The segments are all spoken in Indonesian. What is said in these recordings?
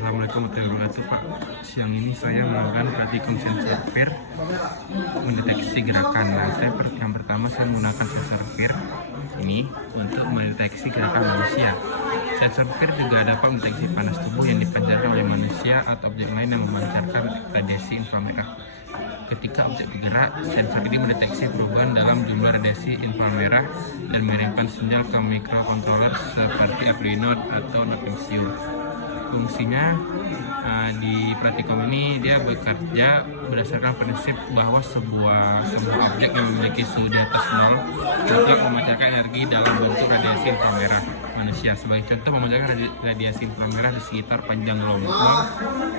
Assalamualaikum warahmatullahi wabarakatuh, Pak. Siang ini saya menggunakan praktikum sensor PIR mendeteksi gerakan. Nah, yang pertama saya menggunakan sensor PIR ini untuk mendeteksi gerakan manusia. Sensor PIR juga dapat mendeteksi panas tubuh yang dipancarkan oleh manusia atau objek lain yang memancarkan radiasi inframerah. Ketika objek bergerak, sensor ini mendeteksi perubahan dalam jumlah radiasi inframerah dan mengirimkan sinyal ke microcontroller seperti Arduino atau Nextio. Fungsinya di praktikum ini dia bekerja berdasarkan prinsip bahwa sebuah objek yang memiliki suhu di atas 0 dapat memancarkan energi dalam bentuk radiasi inframerah manusia. Sebagai contoh, memancarkan radiasi inframerah di sekitar panjang gelombang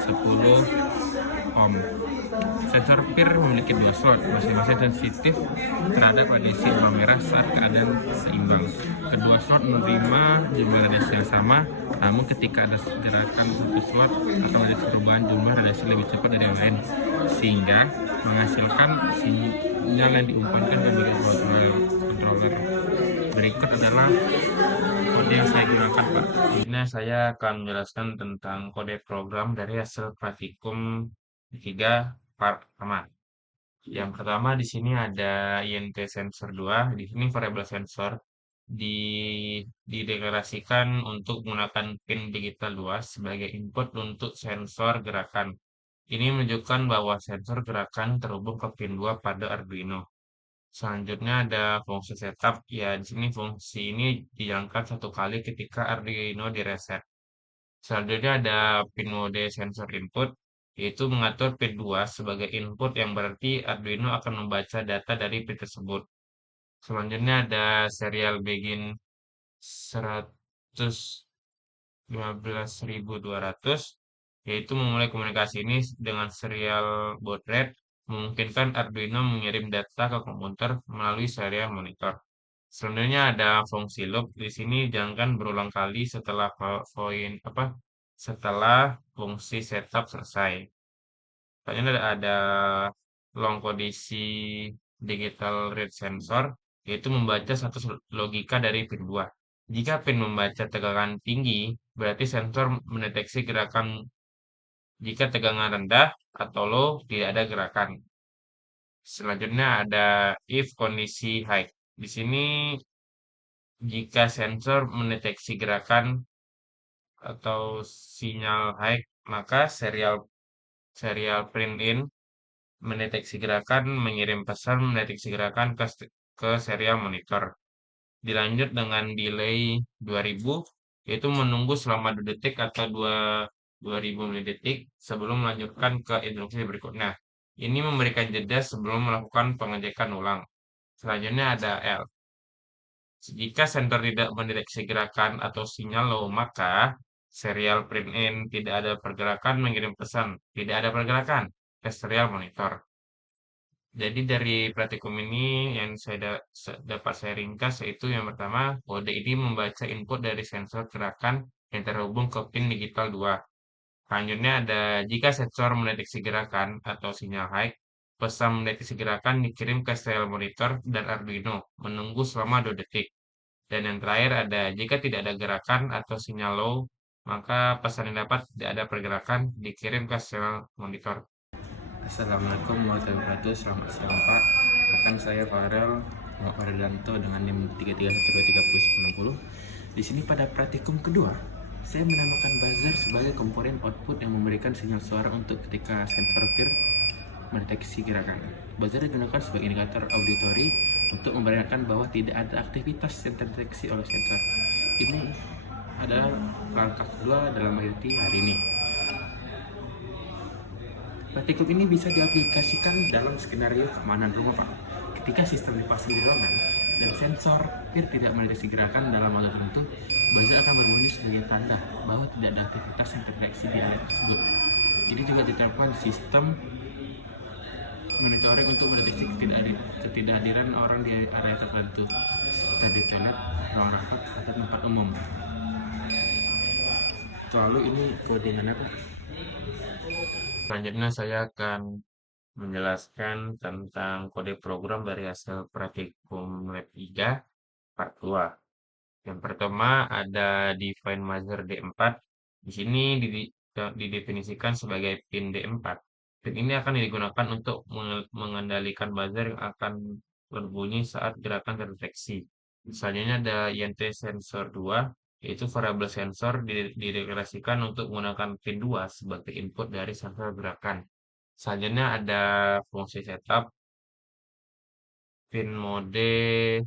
10 ohm. Sensor PIR memiliki dua slot, masing-masing sensitif terhadap radiasi inframerah saat keadaan seimbang. Kedua slot menerima jumlah radiasi yang sama, namun ketika ada gerakan satu slot akan menjadi perubahan jumlah radiasi lebih cepat dari yang lain, sehingga menghasilkan sinyal yang diumpankan ke microcontroller. Berikut adalah kode yang saya gunakan, Pak. Ini saya akan menjelaskan tentang kode program dari hasil praktikum 3 part pertama. Yang pertama di sini ada INT sensor 2, di sini variabel sensor dideklarasikan untuk menggunakan pin digital 2 sebagai input untuk sensor gerakan. Ini menunjukkan bahwa sensor gerakan terhubung ke pin 2 pada Arduino. Selanjutnya ada fungsi setup. Ya, di sini fungsi ini dijalankan satu kali ketika Arduino direset. Selanjutnya ada pin mode sensor input, yaitu mengatur pin 2 sebagai input yang berarti Arduino akan membaca data dari pin tersebut. Selanjutnya ada serial begin 115.200, yaitu memulai komunikasi ini dengan serial baud rate, memungkinkan Arduino mengirim data ke komputer melalui serial monitor. Selanjutnya ada fungsi loop. Di sini jangan berulang kali setelah fungsi setup selesai. Selanjutnya ada long kondisi digital read sensor, yaitu membaca satu logika dari pin 2. Jika pin membaca tegangan tinggi, berarti sensor mendeteksi gerakan. Jika tegangan rendah atau low, tidak ada gerakan. Selanjutnya ada if kondisi high. Di sini jika sensor mendeteksi gerakan atau sinyal high, maka serial print in mendeteksi gerakan, mengirim pesan mendeteksi gerakan ke serial monitor. Dilanjut dengan delay 2000, yaitu menunggu selama 2 detik atau 2000 milidetik sebelum melanjutkan ke instruksi berikutnya. Ini memberikan jeda sebelum melakukan pengecekan ulang. Selanjutnya ada L. Jika sensor tidak mendeteksi gerakan atau sinyal low, maka serial print in tidak ada pergerakan mengirim pesan tidak ada pergerakan ke serial monitor. Jadi dari praktikum ini yang dapat saya ringkas, yaitu yang pertama, kode ini membaca input dari sensor gerakan yang terhubung ke pin digital 2. Selanjutnya ada jika sensor mendeteksi gerakan atau sinyal high, pesan mendeteksi gerakan dikirim ke serial monitor dan Arduino, menunggu selama 2 detik. Dan yang terakhir ada jika tidak ada gerakan atau sinyal low, maka pesan yang dapat tidak ada pergerakan dikirim ke serial monitor. Assalamualaikum warahmatullahi wabarakatuh. Selamat siang, Pak. Rekan saya Farel Fardanto dengan NIM 33123060. Di sini pada praktikum kedua, saya menamakan buzzer sebagai komponen output yang memberikan sinyal suara untuk ketika sensor PIR mendeteksi gerakan. Buzzer digunakan sebagai indikator auditory untuk memperlihatkan bahwa tidak ada aktivitas yang terdeteksi oleh sensor. Ini adalah langkah kedua dalam IoT hari ini. Praktikum ini bisa diaplikasikan dalam skenario keamanan rumah, Pak. Ketika sistem dipasang di ruangan dan sensor PIR tidak mendeteksi gerakan dalam waktu tertentu, buzzer akan berbunyi sebagai tanda bahwa tidak ada aktivitas yang terdeteksi di area tersebut. Ini juga diterapkan sistem monitoring untuk mendeteksi ketidakhadiran orang di area tertentu, seperti di toilet, ruang rapat, atau tempat umum. Lalu ini kode mana, Pak? Selanjutnya saya akan menjelaskan tentang kode program dari hasil praktikum lab 3 part 2. Yang pertama ada define buzzer D4. Di sini didefinisikan sebagai pin D4. Pin ini akan digunakan untuk mengendalikan buzzer yang akan berbunyi saat gerakan terdeteksi. Selanjutnya ada INT sensor 2, yaitu variabel sensor dideklarasikan untuk menggunakan pin 2 sebagai input dari sensor gerakan. Selanjutnya ada fungsi setup, pin mode,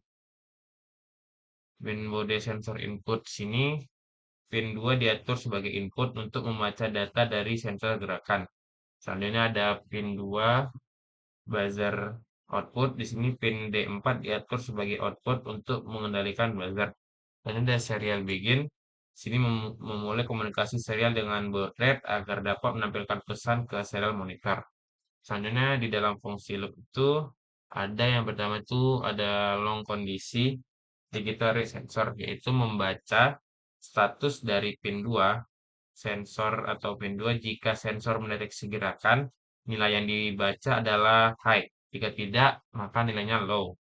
pin mode sensor input sini. Pin 2 diatur sebagai input untuk membaca data dari sensor gerakan. Selanjutnya ada pin 2 buzzer output. Di sini pin D4 diatur sebagai output untuk mengendalikan buzzer. Dan ada serial begin. Sini memulai komunikasi serial dengan baud rate agar dapat menampilkan pesan ke serial monitor. Selanjutnya di dalam fungsi loop itu ada yang pertama itu ada long kondisi digital rate sensor, yaitu membaca status dari pin 2 sensor atau pin 2 jika sensor mendeteksi gerakan, nilai yang dibaca adalah high. Jika tidak, maka nilainya low.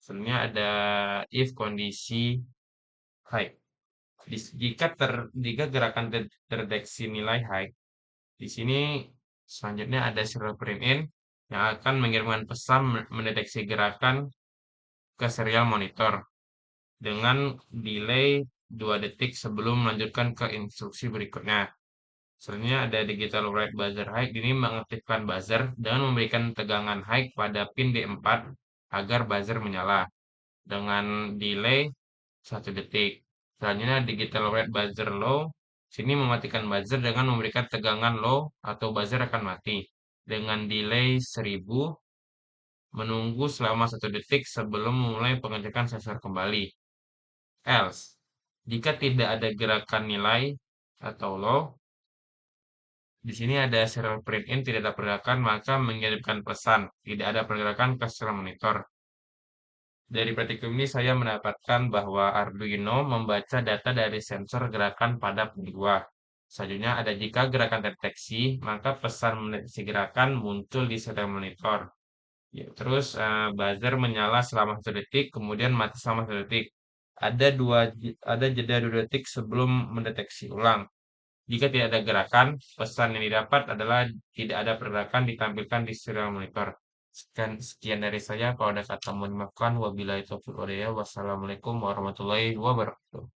Selanjutnya ada if kondisi high. Jika gerakan terdeteksi nilai high, di sini selanjutnya ada serial print in yang akan mengirimkan pesan mendeteksi gerakan ke serial monitor dengan delay 2 detik sebelum melanjutkan ke instruksi berikutnya. Selanjutnya ada digital write buzzer high. Ini mengaktifkan buzzer dengan memberikan tegangan high pada pin D4 agar buzzer menyala dengan delay 1 detik. Selanjutnya digital write buzzer low. Sini mematikan buzzer dengan memberikan tegangan low atau buzzer akan mati dengan delay 1000 menunggu selama 1 detik sebelum memulai pengecekan sensor kembali. Else, jika tidak ada gerakan nilai atau low, di sini ada serial print in tidak ada pergerakan, maka mengirimkan pesan tidak ada pergerakan ke serial monitor. Dari praktikum ini saya mendapatkan bahwa Arduino membaca data dari sensor gerakan pada pin 2. Selanjutnya ada jika gerakan terdeteksi, maka pesan mendeteksi gerakan muncul di serial monitor. Ya, terus buzzer menyala selama 1 detik, kemudian mati selama 1 detik. Ada jeda 2 detik sebelum mendeteksi ulang. Jika tidak ada gerakan, pesan yang didapat adalah tidak ada pergerakan ditampilkan di serial monitor. Sekian dari saya. Kalau ada kata mohon dimaafkan. Wabillahi taufiq wal hidayah. Wassalamualaikum warahmatullahi wabarakatuh.